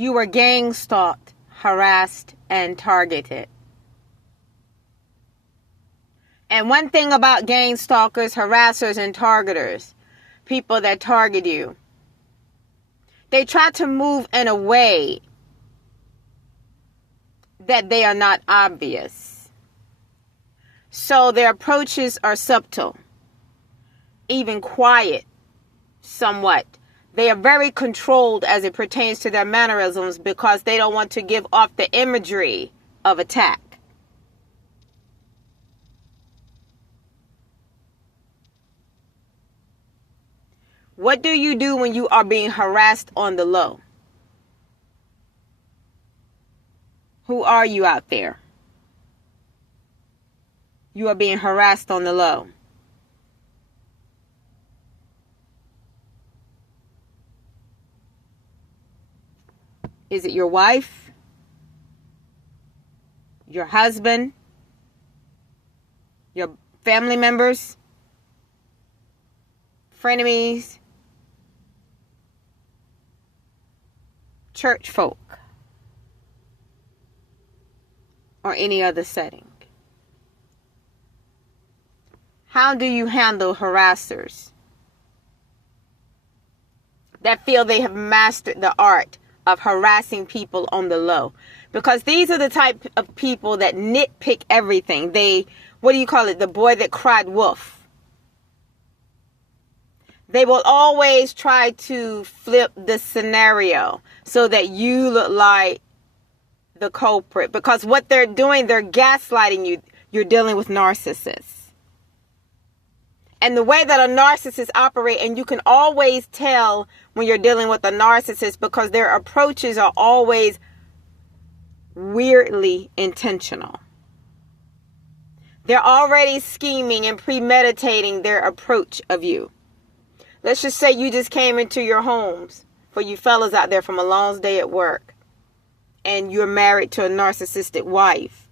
You were gang stalked, harassed, and targeted. And one thing about gang stalkers, harassers, and targeters, people that target you, they try to move in a way that they are not obvious. So their approaches are subtle, even quiet, somewhat. They are very controlled as it pertains to their mannerisms because they don't want to give off the imagery of attack. What do you do when you are being harassed on the low? Who are you out there? You are being harassed on the low. Is it your wife? Your husband? Your family members? Frenemies? Church folk? Or any other setting? How do you handle harassers that feel they have mastered the art of harassing people on the low? Because these are the type of people that nitpick everything. They, what do you call it? The boy that cried wolf. They will always try to flip the scenario so that you look like the culprit. Because what they're doing, they're gaslighting you. You're dealing with narcissists. And the way that a narcissist operates, and you can always tell when you're dealing with a narcissist because their approaches are always weirdly intentional. They're already scheming and premeditating their approach of you. Let's just say you just came into your homes, for you fellas out there, from a long day at work, and you're married to a narcissistic wife,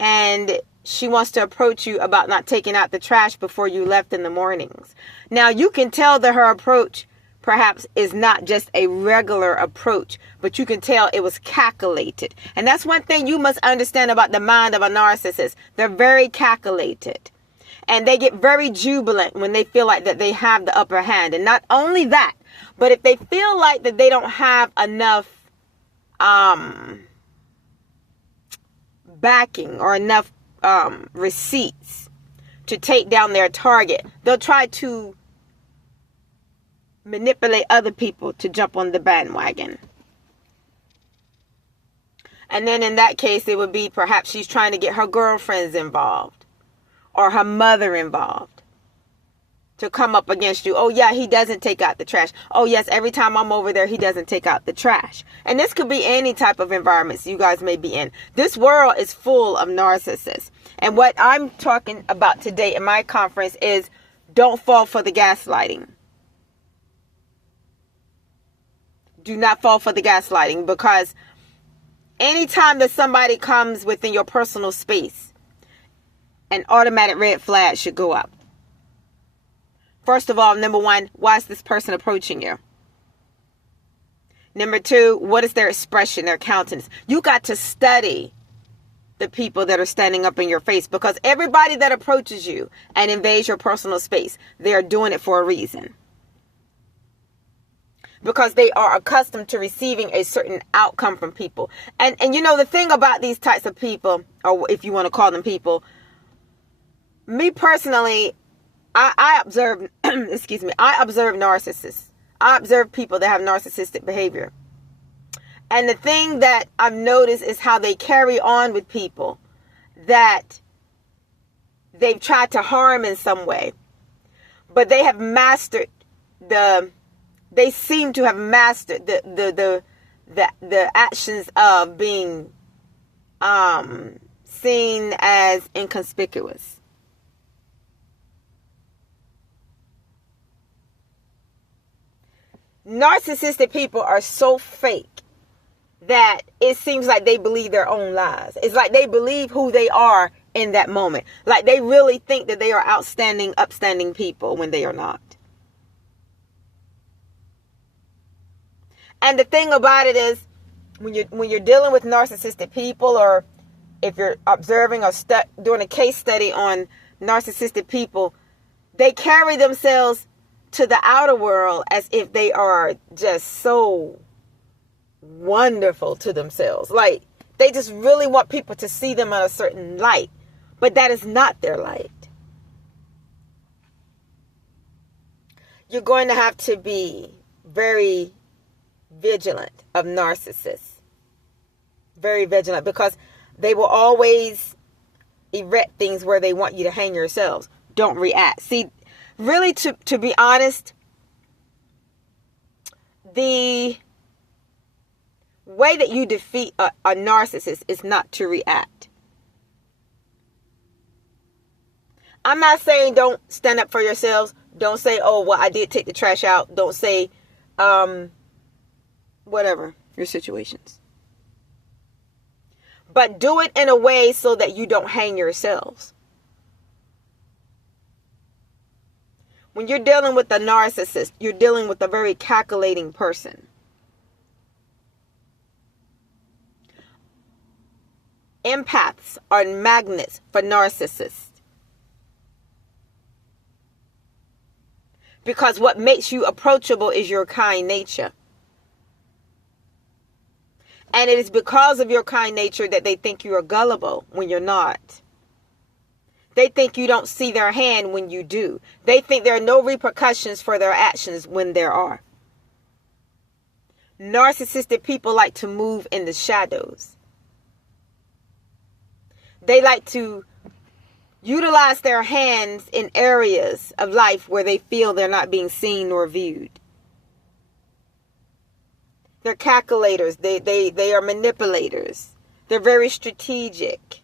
and she wants to approach you about not taking out the trash before you left in the mornings. Now, you can tell that her approach perhaps is not just a regular approach, but you can tell it was calculated. And that's one thing you must understand about the mind of a narcissist. They're very calculated. And they get very jubilant when they feel like that they have the upper hand. And not only that, but if they feel like that they don't have enough backing or enough receipts to take down their target, they'll try to manipulate other people to jump on the bandwagon. And then in that case, it would be perhaps she's trying to get her girlfriends involved or her mother involved to come up against you. Oh yeah, he doesn't take out the trash. Oh yes, every time I'm over there, he doesn't take out the trash. And this could be any type of environments you guys may be in. This world is full of narcissists. And what I'm talking about today in my conference is don't fall for the gaslighting. Do not fall for the gaslighting, because anytime that somebody comes within your personal space, an automatic red flag should go up. First of all, number one, why is this person approaching you? Number two, what is their expression, their countenance? You got to study the people that are standing up in your face, because everybody that approaches you and invades your personal space, they are doing it for a reason. Because they are accustomed to receiving a certain outcome from people. And you know, the thing about these types of people, or if you want to call them people, me personally, I observe, I observe narcissists. I observe people that have narcissistic behavior. And the thing that I've noticed is how they carry on with people that they've tried to harm in some way. But they have mastered they seem to have mastered the actions of being seen as inconspicuous. Narcissistic people are so fake that it seems like they believe their own lies. It's like they believe who they are in that moment. Like they really think that they are outstanding, upstanding people when they are not. And the thing about it is, when you're dealing with narcissistic people, or if you're observing or doing a case study on narcissistic people, they carry themselves to the outer world as if they are just so wonderful to themselves. Like, they just really want people to see them in a certain light. But that is not their light. You're going to have to be very vigilant of narcissists. Very vigilant, because they will always erect things where they want you to hang yourselves. Don't react. See, really, to be honest, the way that you defeat a narcissist is not to react. I'm not saying don't stand up for yourselves. Don't say, oh, well, I did take the trash out. Don't say, whatever your situations. But do it in a way so that you don't hang yourselves. When you're dealing with a narcissist, you're dealing with a very calculating person. Empaths are magnets for narcissists. Because what makes you approachable is your kind nature. And it is because of your kind nature that they think you are gullible when you're not. They think you don't see their hand when you do. They think there are no repercussions for their actions when there are. Narcissistic people like to move in the shadows. They like to utilize their hands in areas of life where they feel they're not being seen nor viewed. They're calculators. They are manipulators. They're very strategic.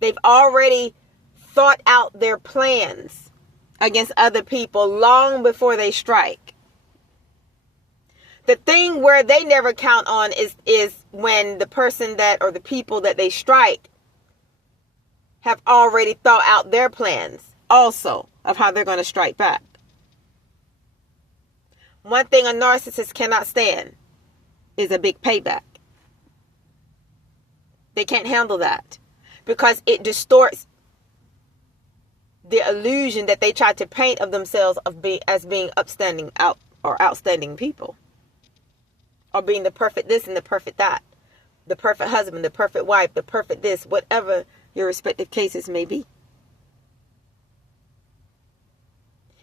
They've already thought out their plans against other people long before they strike. The thing where they never count on is when the person that, or the people that they strike, have already thought out their plans also of how they're going to strike back. One thing a narcissist cannot stand is a big payback. They can't handle that because it distorts the illusion that they try to paint of themselves as being outstanding people, or being the perfect this and the perfect that, the perfect husband, the perfect wife, the perfect this, whatever your respective cases may be.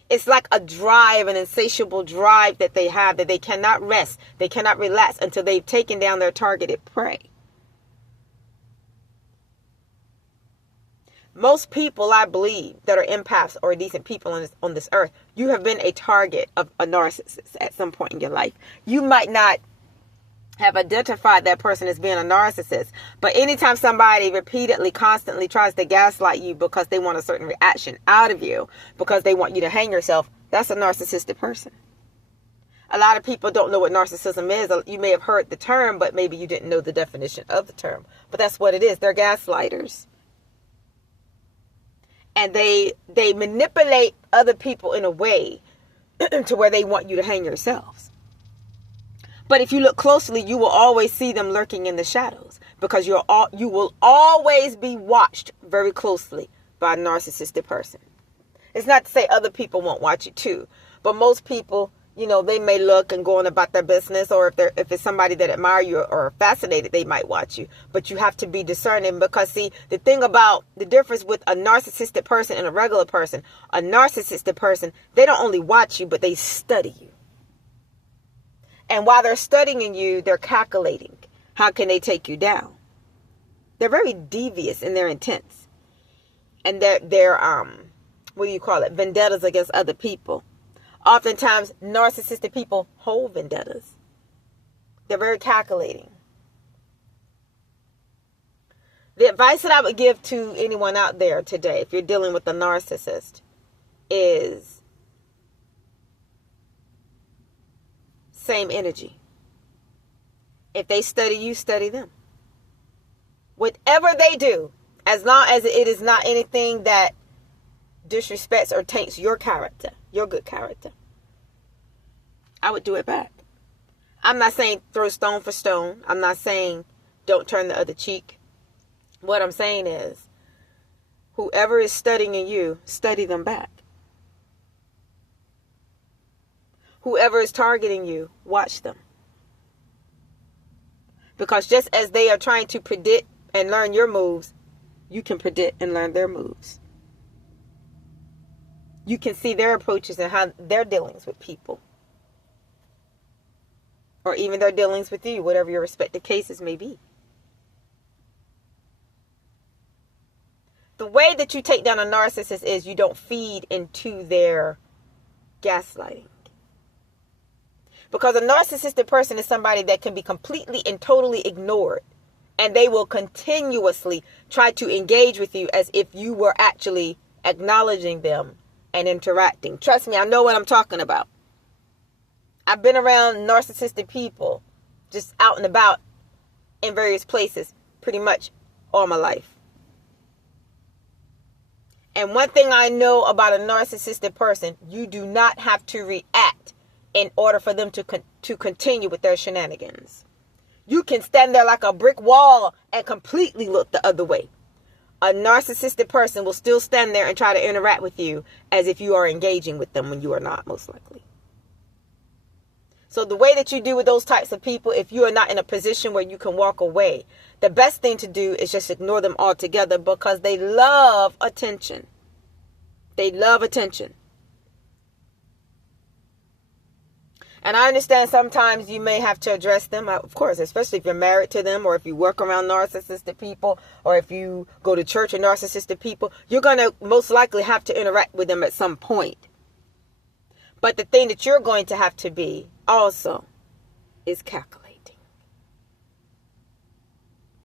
It's like a drive, an insatiable drive that they have, that they cannot rest, they cannot relax until they've taken down their targeted prey. Most people, I believe, that are empaths or decent people on this earth, you have been a target of a narcissist at some point in your life. You might not have identified that person as being a narcissist, but anytime somebody repeatedly, constantly tries to gaslight you because they want a certain reaction out of you, because they want you to hang yourself, that's a narcissistic person. A lot of people don't know what narcissism is. You may have heard the term, but maybe you didn't know the definition of the term. But that's what it is. They're gaslighters. And they manipulate other people in a way to where they want you to hang yourselves. But if you look closely, you will always see them lurking in the shadows, because you will always be watched very closely by a narcissistic person. It's not to say other people won't watch you too, but most people, they may look and go on about their business, or if it's somebody that admire you or are fascinated, they might watch you. But you have to be discerning, because see, the thing about the difference with a narcissistic person and a regular person, a narcissistic person, they don't only watch you, but they study you. And while they're studying you, they're calculating. How can they take you down? They're very devious in their intents. And they're vendettas against other people. Oftentimes, narcissistic people hold vendettas. They're very calculating. The advice that I would give to anyone out there today, if you're dealing with a narcissist, is same energy. If they study you, study them. Whatever they do, as long as it is not anything that disrespects or taints your character, your good character, I would do it back. I'm not saying throw stone for stone. I'm not saying don't turn the other cheek. What I'm saying is, whoever is studying you, study them back. Whoever is targeting you, watch them. Because just as they are trying to predict and learn your moves, you can predict and learn their moves. You can see their approaches and how their dealings with people. Or even their dealings with you, whatever your respective cases may be. The way that you take down a narcissist is you don't feed into their gaslighting. Because a narcissistic person is somebody that can be completely and totally ignored. And they will continuously try to engage with you as if you were actually acknowledging them and interacting. Trust me, I know what I'm talking about. I've been around narcissistic people just out and about in various places pretty much all my life. And one thing I know about a narcissistic person, you do not have to react in order for them to continue with their shenanigans. You can stand there like a brick wall and completely look the other way. A narcissistic person will still stand there and try to interact with you as if you are engaging with them when you are not, most likely. So the way that you do with those types of people, if you are not in a position where you can walk away, the best thing to do is just ignore them altogether, because they love attention. They love attention. And I understand sometimes you may have to address them, of course, especially if you're married to them, or if you work around narcissistic people, or if you go to church with narcissistic people, you're going to most likely have to interact with them at some point. But the thing that you're going to have to be also is calculated.